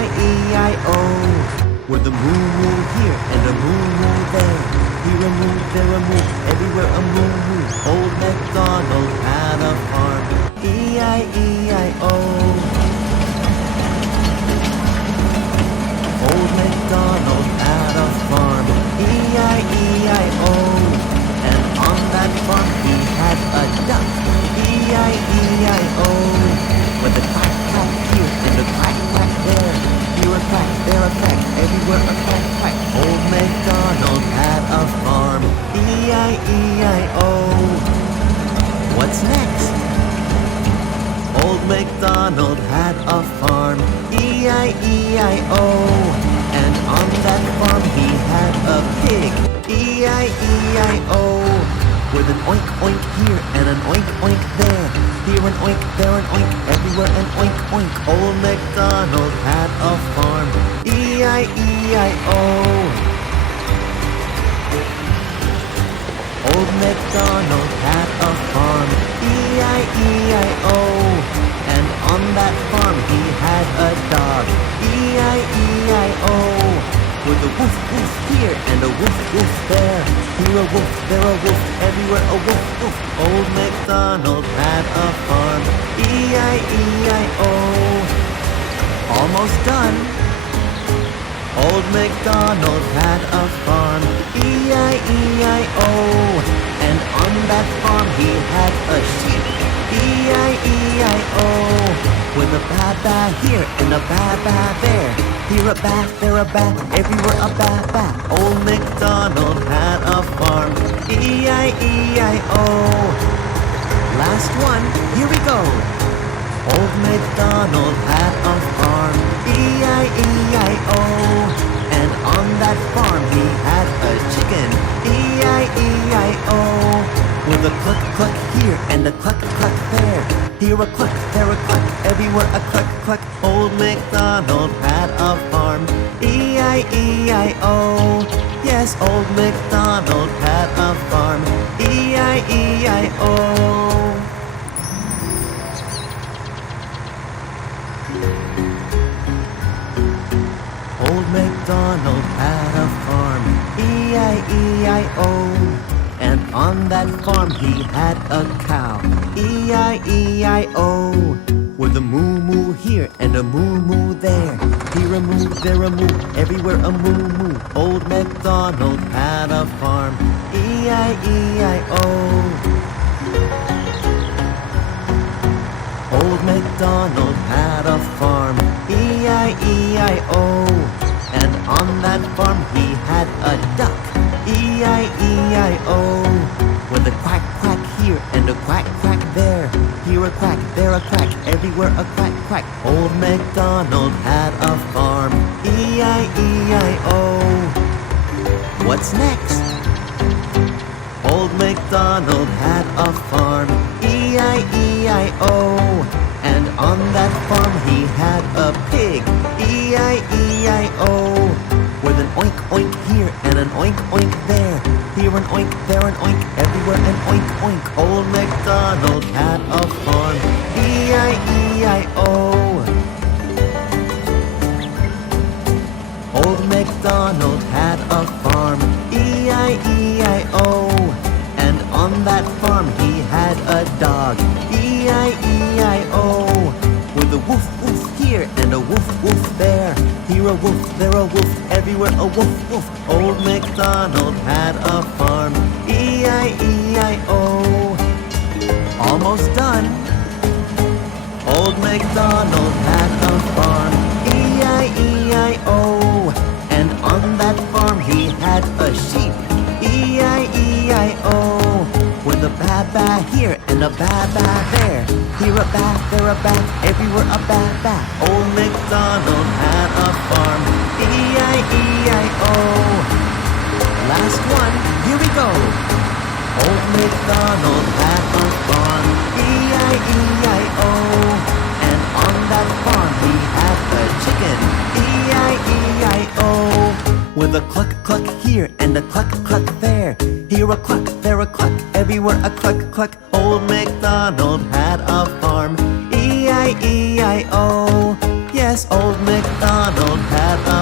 E-I-E-I-O. With a moo moo here and a moo moo there. Here a moo, there a moo, everywhere a moo moo. Old MacDonald had a farm. E-I-E-I-O. Old MacDonald had a farm. E-I-E-I-O. And on that farm he had a duck. E-I-E-I-O. With a quack quack here and a quack quack there. Here a quack, there a quack, everywhere a quack quack. Old MacDonald had a farm. E-I-E-I-O. What's next? Old MacDonald had a farm. E-I-E-I-O. And on that farm he had a pig. E-I-E-I-O. With an oink oink here and an oink oink there. Here an oink, there an oink, everywhere an oink oink. Old MacDonald had a farm. E-I-E-I-O. Old MacDonald had a farm. E-I-E-I-O. And on that farm he had a dog. E-I-E-I-O. With a woof woof here and a woof woof there. Here a woof, there a woof, everywhere a woof woof. Old MacDonald had a farm. E-I-E-I-O. Almost done. Old MacDonald had a farm. E-I-E-I-O. And on that farm he had a sheep. E-I-E-I-O. With a ba-ba here and a ba-ba there. Here a ba, there a ba, everywhere a ba-ba. Old MacDonald had a farm. E-I-E-I-O. Last one, here we go. Old MacDonald had a farm. E-I-E-I-O. And on that farm he had a chicken. E-I-E-I-O. With a cluck cluck here and a cluck cluck there. Here a cluck, there a cluck, everywhere a cluck cluck. Old MacDonald had a farm. E-I-E-I-O. Yes, old MacDonald had a farm. E-I-E-I-O. Old MacDonald had a farm. E-I-E-I-O. And on that farm he had a cow. E-I-E-I-O. With a moo moo here and a moo moo there. Here a moo, there a moo, everywhere a moo moo. Old MacDonald had a farm. E-I-E-I-O. Old MacDonald had a farm. E-I-E-I-O. And on that farm he had a duck. E-I-E-I-O. With a quack quack here and a quack quack there. Here a quack, there a quack, everywhere a quack quack. Old MacDonald had a farm. E-I-E-I-O. What's next? Old MacDonald had a farm. E-I-E-I-O. And on that farm he had a pig. E-I-E-I-O. With an oink oink here and an oink oink there. Here an oink, there an oink, everywhere an oink oink. Old MacDonald had a farm. E-I-E-I-O. Old MacDonald had a farm. E-I-E-I-O. And on that farm he had a dog. E-I-E-I-O. With a woof woof here and a woof woof there. Here a woof, there a woof, everywhere a woof woof. Old MacDonald had a farm. E-I-E-I-O. Almost done. Old MacDonald had a farm. E-I-E-I-O. And on that farm he had a sheep. E-I-E-I-O. With a ba-ba here and a ba-ba there. Here a ba, there a ba, everywhere a ba-ba. Old MacDonald had a farm. E-I-E-I-O. Last one, here we go. Old MacDonald had a farm. E-I-E-I-O. And on that farm he had a chicken. E-I-E-I-O. With a cluck cluck here and a cluck cluck there. Here a cluck, there a cluck, everywhere a cluck cluck. Old MacDonald had a farm. E-I-E-I-O. Yes, Old MacDonald had a